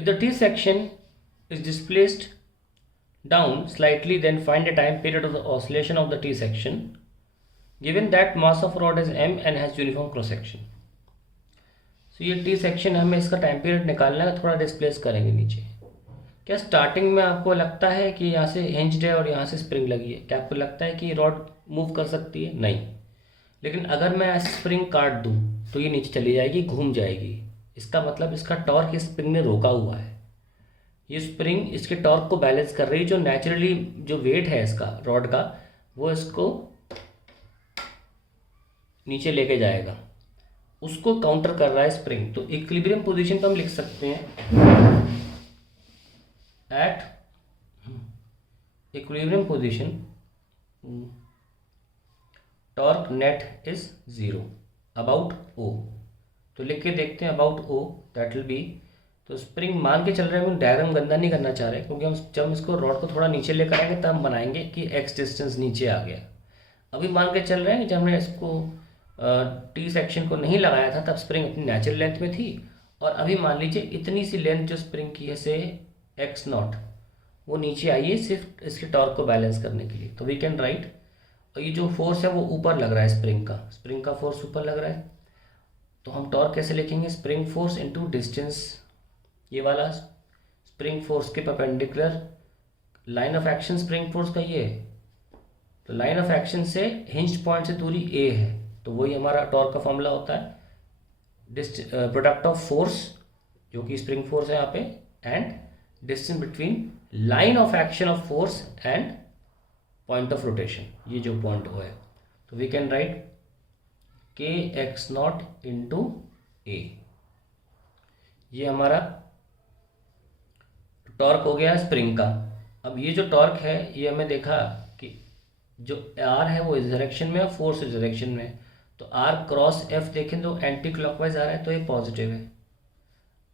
If the T section is displaced down slightly, then find the time period of the oscillation of the T section given that mass of rod is m and has uniform cross section. So ये T section हमें इसका time period निकालना है, थोड़ा displace करेंगे नीचे. क्या starting में आपको लगता है कि यहाँ से हिंज्ड है और यहाँ से स्प्रिंग लगी है? क्या आपको लगता है कि रॉड मूव कर सकती है? नहीं. लेकिन अगर मैं स्प्रिंग काट दूँ तो ये नीचे चली जाएगी, घूम जाएगी. इसका मतलब इसका टॉर्क इस स्प्रिंग ने रोका हुआ है. ये स्प्रिंग इसके टॉर्क को बैलेंस कर रही है. जो नेचुरली जो वेट है इसका रॉड का, वो इसको नीचे लेके जाएगा, उसको काउंटर कर रहा है स्प्रिंग. तो इक्विलिब्रियम पोजीशन पे हम लिख सकते हैं at equilibrium position torque net is 0 about O. तो लिख के देखते हैं about O, that will be. तो स्प्रिंग मान के चल रहे हैं, हम डायग्राम गंदा नहीं करना चाह रहे, क्योंकि हम जब इसको रॉड को थोड़ा नीचे लेकर आएंगे तब हम बनाएंगे कि एक्स डिस्टेंस नीचे आ गया. अभी मान के चल रहे हैं कि जब हमने इसको टी सेक्शन को नहीं लगाया था तब स्प्रिंग अपनी नेचुरल लेंथ में थी, और अभी मान लीजिए इतनी सी लेंथ जो स्प्रिंग की है से एक्स नॉट, वो नीचे आई है सिर्फ इसके टॉर्क को बैलेंस करने के लिए. तो वी कैन राइट, और ये जो फोर्स है वो ऊपर लग रहा है स्प्रिंग का फोर्स ऊपर लग रहा है. तो हम टॉर्क कैसे लिखेंगे? Spring force into distance. ये वाला स्प्रिंग फोर्स के perpendicular line of action spring force का ये है. तो लाइन ऑफ एक्शन से हिंज्ड पॉइंट से दूरी ए है, तो वही हमारा टॉर्क का फॉर्मूला होता है. प्रोडक्ट ऑफ फोर्स जो कि स्प्रिंग फोर्स है यहाँ पे, and distance between line of action of force and point of rotation, ये जो पॉइंट ओ है. तो वी कैन राइट के एक्स नॉट इंटू ए. ये हमारा टॉर्क हो गया स्प्रिंग का. अब ये जो टॉर्क है ये हमें देखा कि जो आर है वो इस डायरेक्शन में है, फोर्स इस डायरेक्शन में है. तो आर क्रॉस एफ देखें तो एंटी क्लॉकवाइज आ रहा है, तो ये पॉजिटिव है.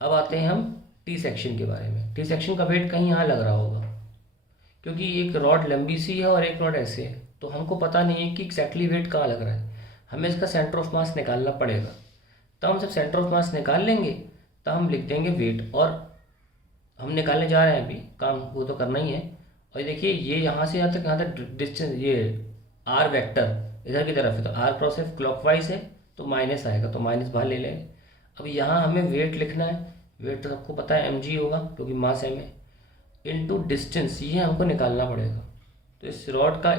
अब आते हैं हम टी सेक्शन के बारे में. टी सेक्शन का वेट कहीं यहाँ लग रहा होगा, क्योंकि एक रॉड लंबी सी है और एक रॉड ऐसे है, तो हमको पता नहीं है कि एक्जैक्टली वेट कहाँ लग रहा है. हमें इसका सेंटर ऑफ मास निकालना पड़ेगा. तो हम जब सेंटर ऑफ मास निकाल लेंगे तब हम लिख देंगे वेट, और हम निकालने जा रहे हैं अभी, काम वो तो करना ही है. और देखिए ये यहाँ से यहाँ तक डिस्टेंस, ये आर वेक्टर इधर की तरफ है, तो आर क्रॉस एफ क्लॉकवाइज है तो माइनस आएगा, तो माइनस बाहर ले लेंगे. अब यहाँ हमें वेट लिखना है. वेट तो सबको पता है mg होगा, क्योंकि मास m है, इनटू डिस्टेंस, ये हमको निकालना पड़ेगा. तो इस रॉड का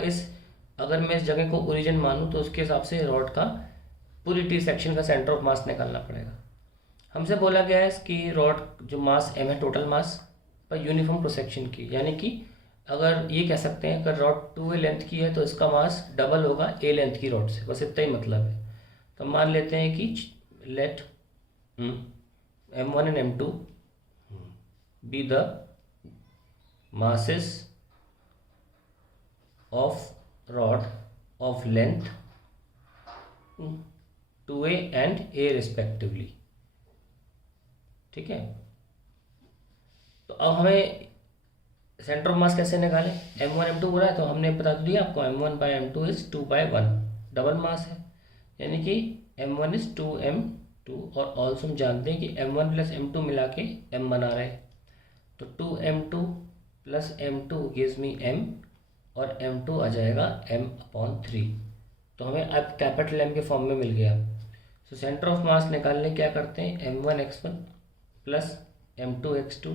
अगर मैं इस जगह को ओरिजिन मानूँ तो उसके हिसाब से रॉड का पूरी टी सेक्शन का सेंटर ऑफ मास निकालना पड़ेगा. हमसे बोला गया है कि रॉड जो मास m है टोटल मास पर यूनिफॉर्म क्रॉस सेक्शन की, यानी कि अगर ये कह सकते हैं अगर रॉड 2a लेंथ की है तो इसका मास डबल होगा a लेंथ की रॉड से, बस इतना ही मतलब है. तो मान लेते हैं कि late m1 and m2 be the masses of rod of length 2a and a respectively. ठीक है. तो अब हमें सेंटर ऑफ मास कैसे निकालें? m1 m2 बोला है तो हमने बता दिया आपको, m1 by m2 is 2/1, double मास है, यानी कि m1 इज 2m2. और ऑल्सो हम जानते हैं कि m1 प्लस m2 मिला के m बना रहे हैं, तो 2m2 plus m2 gives me m, और m2 आ जाएगा m/3. तो हमें अब कैपिटल M के फॉर्म में मिल गया. सो सेंटर ऑफ मास निकालने क्या करते हैं? m1 x1 plus m2 x2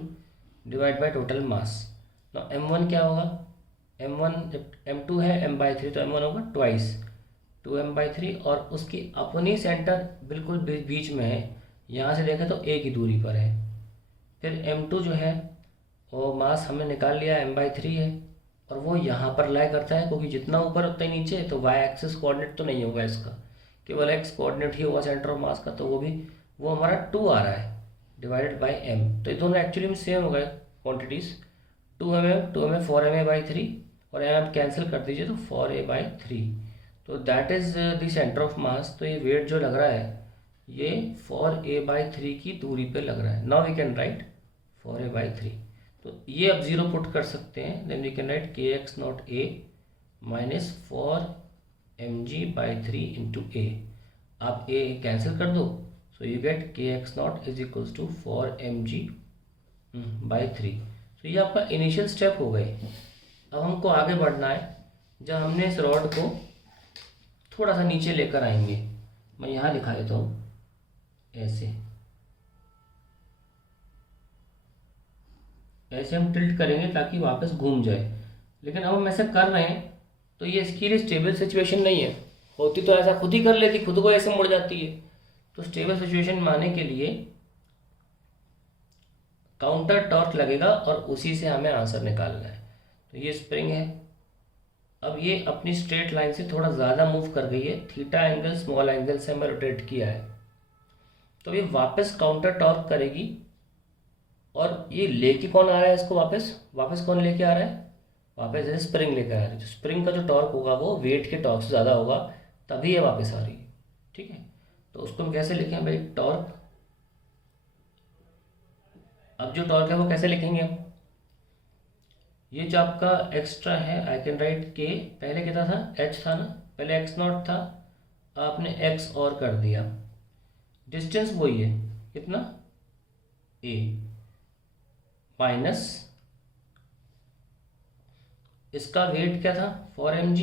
divide by total mass. ना m1 क्या होगा? m1 जब m2 है m/3 तो m1 होगा ट्वाइस 2m/3, और उसकी अपनी सेंटर बिल्कुल बीच में है. यहाँ से देखें तो a की दूरी पर है. फिर m2 जो है वो मास हमने निकाल लिया m/3 है, और वो यहाँ पर लाई करता है, क्योंकि जितना ऊपर उतना ही नीचे. तो y एक्सिस कोऑर्डिनेट तो नहीं होगा इसका, केवल x कोऑर्डिनेट ही होगा सेंटर ऑफ मास का. तो वो हमारा 2 आ रहा है डिवाइडेड बाय m. तो ये दोनों एक्चुअली में सेम हो गए क्वांटिटीज़. 2 mm 4ma/3, और m आप कैंसिल कर दीजिए तो 4a/3. तो that is the centre of mass. तो ये वेट जो लग रहा है ये 4a/3 की दूरी पे लग रहा है. Now we can write 4a/3. तो ये अब 0 पुट कर सकते हैं. Then we can write kx0a minus 4mg/3 into a. आप a कैंसिल कर दो, so you get kx0 is equals to 4mg by 3। तो ये आपका इनिशियल स्टेप हो गए। अब हमको आगे बढ़ना है, जब हमने इस रॉड को थोड़ा सा नीचे लेकर आएंगे, मैं यहाँ दिखा देता हूँ, ऐसे ऐसे हम टिल्ट करेंगे ताकि वापस घूम जाए। लेकिन अब हम ऐसा कर रहे हैं तो ये इसके लिए स्टेबल सिचुएशन नहीं है। होती तो ऐसा खुद ही कर लेती, खुद को ऐसे मुड़ जाती है। तो स्टेबल सिचुएशन में आने के लिए काउंटर टॉर्क लगेगा और उसी से हमें आंसर निकालना है। तो ये स्प्रिंग है, अब ये अपनी स्ट्रेट लाइन से थोड़ा ज़्यादा मूव कर गई है, थीटा एंगल स्मॉल एंगल से हमें रोटेट किया है। तो ये वापस काउंटर टॉर्क करेगी, और ये लेके कौन आ रहा है इसको वापस, वापस कौन लेके आ रहा है, वापस है स्प्रिंग लेकर आ रहा है। जो स्प्रिंग का जो टॉर्क होगा वो वेट के टॉर्क से ज़्यादा होगा, तभी ये वापस आ रही है। ठीक है, तो उसको हम कैसे लिखें भाई, टॉर्क। अब जो टॉर्क है वो कैसे लिखेंगे हम, ये जो आपका एक्स्ट्रा है आई कैन राइट के, पहले कितना था, एच था ना, पहले एक्स नॉट था, आपने एक्स और कर दिया, डिस्टेंस वही है कितना, ए, माइनस इसका वेट क्या था, 4 mg,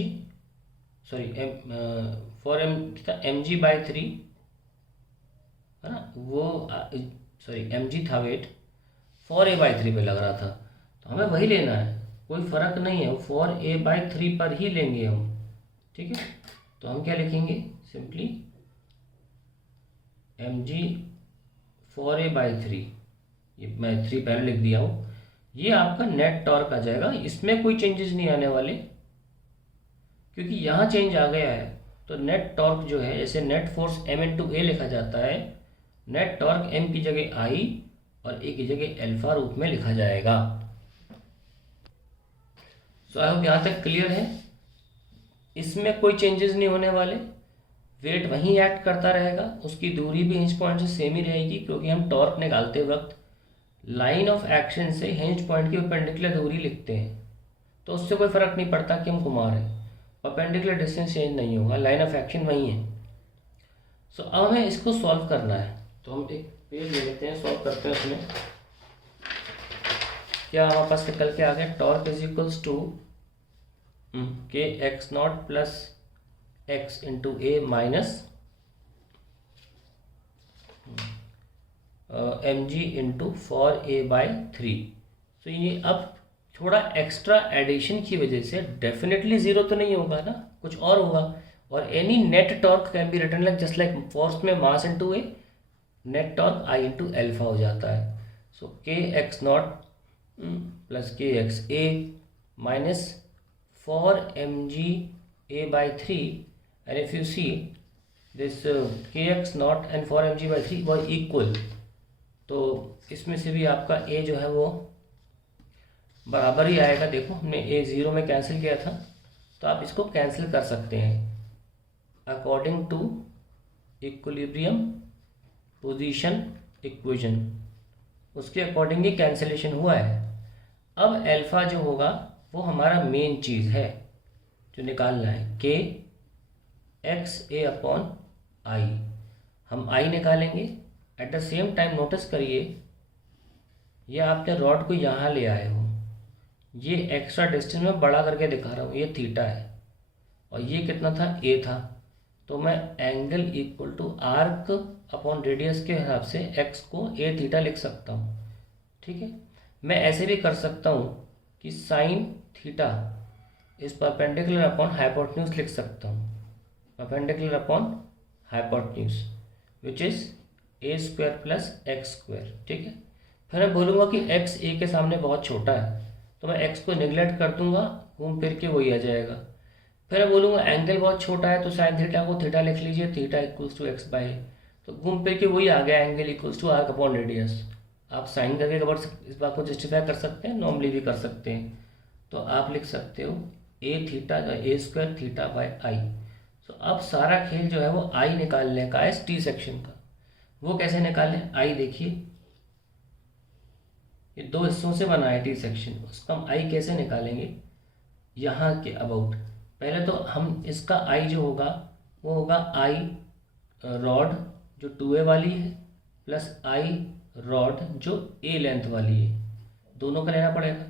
sorry for mg by 3 है ना, वो सॉरी mg था वेट, 4a/3 पे लग रहा था। तो हमें वही लेना है, कोई फ़र्क नहीं है, 4a/3 पर ही लेंगे हम। ठीक है, तो हम क्या लिखेंगे, सिंपली mg 4a/3, ये मैं 3 पहले लिख दिया हूँ। ये आपका नेट टॉर्क आ जाएगा, इसमें कोई चेंजेस नहीं आने वाले, क्योंकि यहाँ चेंज आ गया है। तो नेट टॉर्क जो है, जैसे नेट फोर्स m/a लिखा जाता है, नेट टॉर्क m की जगह I और a की जगह अल्फा रूप में लिखा जाएगा। सो आई होप यहाँ तक क्लियर है। इसमें कोई चेंजेस नहीं होने वाले, वेट वहीं एक्ट करता रहेगा, उसकी दूरी भी हिंज पॉइंट से सेम ही रहेगी, क्योंकि हम टॉर्क निकालते वक्त लाइन ऑफ एक्शन से हिंज पॉइंट की परपेंडिकुलर दूरी लिखते हैं। तो उससे कोई फ़र्क नहीं पड़ता कि हम घुमा रहे हैं, परपेंडिकुलर डिस्टेंस चेंज नहीं होगा, लाइन ऑफ एक्शन वही है। सो अब हमें इसको सॉल्व करना है, तो हम एक पेज ले लेते हैं, सॉल्व करते हैं। उसमें क्या हमारे पास निकल के आ गया, टॉर्क इज इक्वल्स टू के X naught plus x into ए माइनस mg इंटू 4a/3। तो ये अब थोड़ा एक्स्ट्रा एडिशन की वजह से डेफिनेटली ज़ीरो तो नहीं होगा ना, कुछ और होगा। और any net torque can be written like just like force में mass into A, net torque I into alpha हो जाता है। So K X naught plus K X A minus 4mg/a/3, and if you see this kx naught and 4mg/3 were equal, तो इसमें से भी आपका a जो है वो बराबर ही आएगा। देखो हमने a 0 में कैंसिल किया था, तो आप इसको कैंसिल कर सकते हैं according to equilibrium position equation, उसके अकॉर्डिंग ही कैंसिलेशन हुआ है। अब अल्फ़ा जो होगा वो हमारा मेन चीज़ है जो निकालना है, के एक्स ए अपॉन आई, हम आई निकालेंगे। At the same time notice करिए, ये आपने रॉड को यहाँ ले आए हो, ये एक्स्ट्रा डिस्टेंस में बड़ा करके दिखा रहा हूँ, ये थीटा है और ये कितना था, ए था। तो मैं angle equal to arc upon radius के हिसाब से एक्स को ए थीटा लिख सकता हूँ। ठीक है, मैं ऐसे भी कर सकता हूँ कि साइन थीटा इस परपेंडिकुलर अपॉन हाइपोटेन्यूज लिख सकता हूँ, perpendicular upon hypotenuse which is a square plus x square. ठीक है, फिर मैं बोलूँगा कि एक्स ए के सामने बहुत छोटा है, तो मैं एक्स को निगलेक्ट कर दूंगा, घूम फिर के वही आ जाएगा। फिर मैं बोलूँगा एंगल बहुत छोटा है, तो साइन थीटा को थीटा लिख लीजिए, theta equals to X by, तो घूम फिर के वही आ गया, angle equals to arc upon radius. आप साइन करके कवर इस बात को जस्टिफाई कर सकते हैं, नॉर्मली भी कर सकते हैं। तो आप लिख सकते हो A theta A square theta by I. तो अब सारा खेल जो है वो आई निकालने का है टी सेक्शन का। वो कैसे निकालें, आई देखिए ये दो हिस्सों से बना है टी सेक्शन, उसका हम आई कैसे निकालेंगे, यहाँ के अबाउट। पहले तो हम इसका आई जो होगा वो होगा आई रॉड जो 2a वाली है प्लस आई रॉड जो ए लेंथ वाली है, दोनों का लेना पड़ेगा।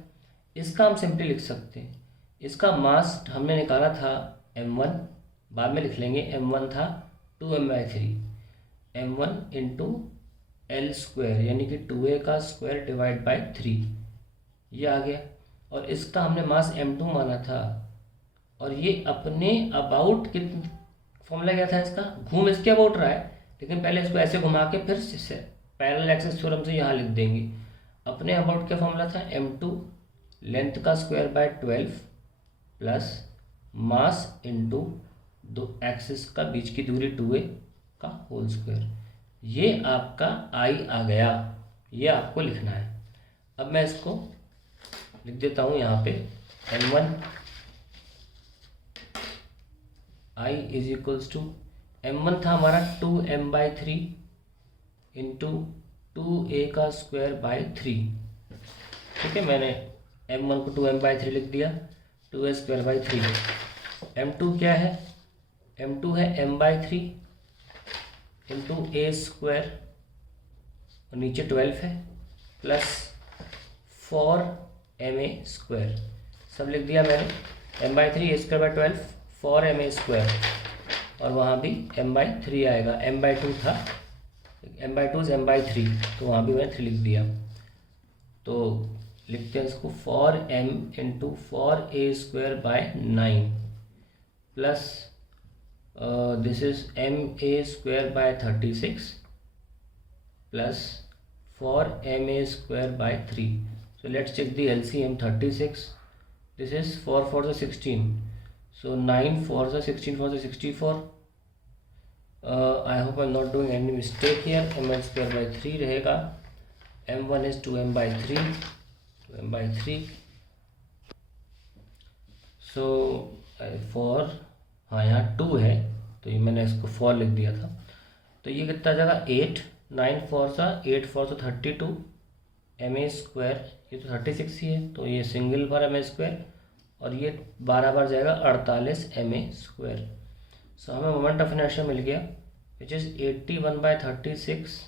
इसका हम सिंपली लिख सकते हैं, इसका मास हमने निकाला था m1, बाद में लिख लेंगे, m1 था 2m/3, m1 into L square यानी कि 2a का स्क्वायर डिवाइड बाय 3, ये आ गया। और इसका हमने मास m2 माना था, और ये अपने अबाउट कितने फॉर्मूला क्या था इसका, घूम इसके अबाउट रहा है, लेकिन पहले इसको ऐसे घुमा के फिर पैरेलल एक्सिस थ्योरम से यहाँ लिख देंगे। अपने अबाउट क्या फॉर्मूला था, m2 लेंथ का square by 12 plus mass into दो एक्सिस का बीच की दूरी 2a का होल स्क्वायर। ये आपका आई आ गया, ये आपको लिखना है। अब मैं इसको लिख देता हूँ यहाँ पे, m1 I is equals to, m1 था हमारा 2m/3 इंटू 2a का स्क्वायर बाय 3। ठीक है, मैंने m1 को 2m/3 लिख दिया, 2a स्क्वायर बाई 3। m2 क्या है, m2 है m/3 इंटू ए स्क्वायर और नीचे 12 है प्लस 4ma स्क्वायर, सब लिख दिया मैंने, m/3 A square by 12 4ma square, और वहाँ भी m/3 आएगा, m/2 था, m/2 से m/3, तो वहाँ भी मैंने 3 लिख दिया। तो लिखते हैं इसको 4m into 4a square by 9 plus this is ma square by 36 plus 4ma square by 3। So let's check the LCM, 36, this is 4 4 16, so 9 4 16 4 64। I hope I'm not doing any mistake here, ml square by 3 रहेगा, m1 is 2m/3, 2m/3, so 4, हाँ यहाँ 2 है तो ये मैंने इसको 4 लिख दिया था, तो ये कितना जाएगा 8, 9 4 8 4 32 ma स्क्वायर, ये तो 36 ही है, तो ये सिंगल बार ma स्क्वायर, और ये 12 बार जाएगा 48 ma स्क्वायर। सो हमें मोमेंट ऑफ इनर्शिया मिल गया which is 81/36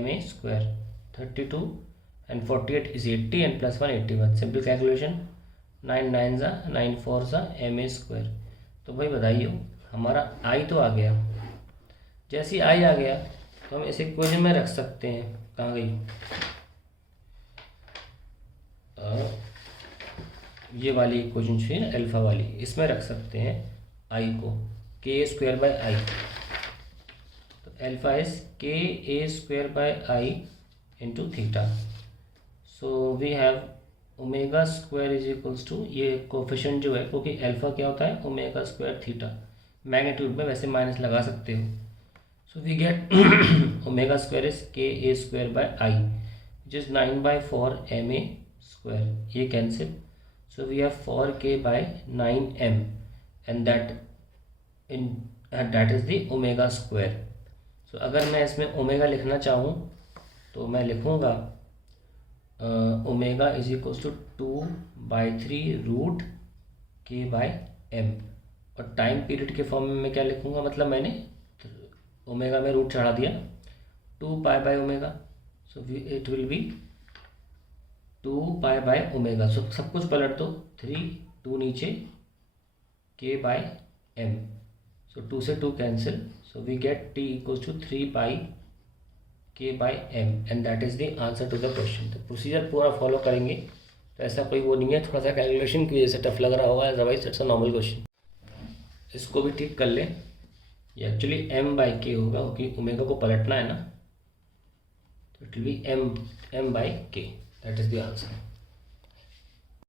ma square, 32 and 48 is 80 and plus 1 81, simple calculation, 9 9 9 4 ma square. तो भाई बताइए, हमारा आई तो आ गया, जैसे आई आ गया तो हम इसे इक्वेशन में रख सकते हैं, कहाँ गई ये वाली इक्वेशन थी ना अल्फा वाली, इसमें रख सकते हैं आई को, के स्क्वायर बाय आई, तो alpha is K square by I into theta. So we have omega square is equals to, ये कोफिशिएंट जो है, क्योंकि अल्फा क्या होता है ओमेगा स्क्वायर थीटा, मैग्नीट्यूड में वैसे माइनस लगा सकते हो, so we get omega square is K square by I which is 9/4 ma square, ये cancel, so we have 4k by 9m and that is the omega square. सो अगर मैं इसमें ओमेगा लिखना चाहूँ तो मैं लिखूँगा omega is equals to 2/3 root k by m, और टाइम पीरियड के फॉर्म में मैं क्या लिखूँगा, मतलब मैंने ओमेगा में रूट चढ़ा दिया 2 by omega, so it will be 2 by omega, so सब कुछ पलट दो, 3 2 नीचे k बाय m, सो 2 से 2 cancel, so we get t equals to 3 k by m and that is the answer to the question. तो procedure पूरा follow करेंगे, तो ऐसा कोई वो नहीं है, थोड़ा सा कैलकुलेशन की वजह से टफ लग रहा होगा, otherwise it's a normal question. इसको भी ठीक कर लें, ये एक्चुअली m/k होगा क्योंकि ओमेगा को पलटना है ना, तो it will B m/k, that is the answer.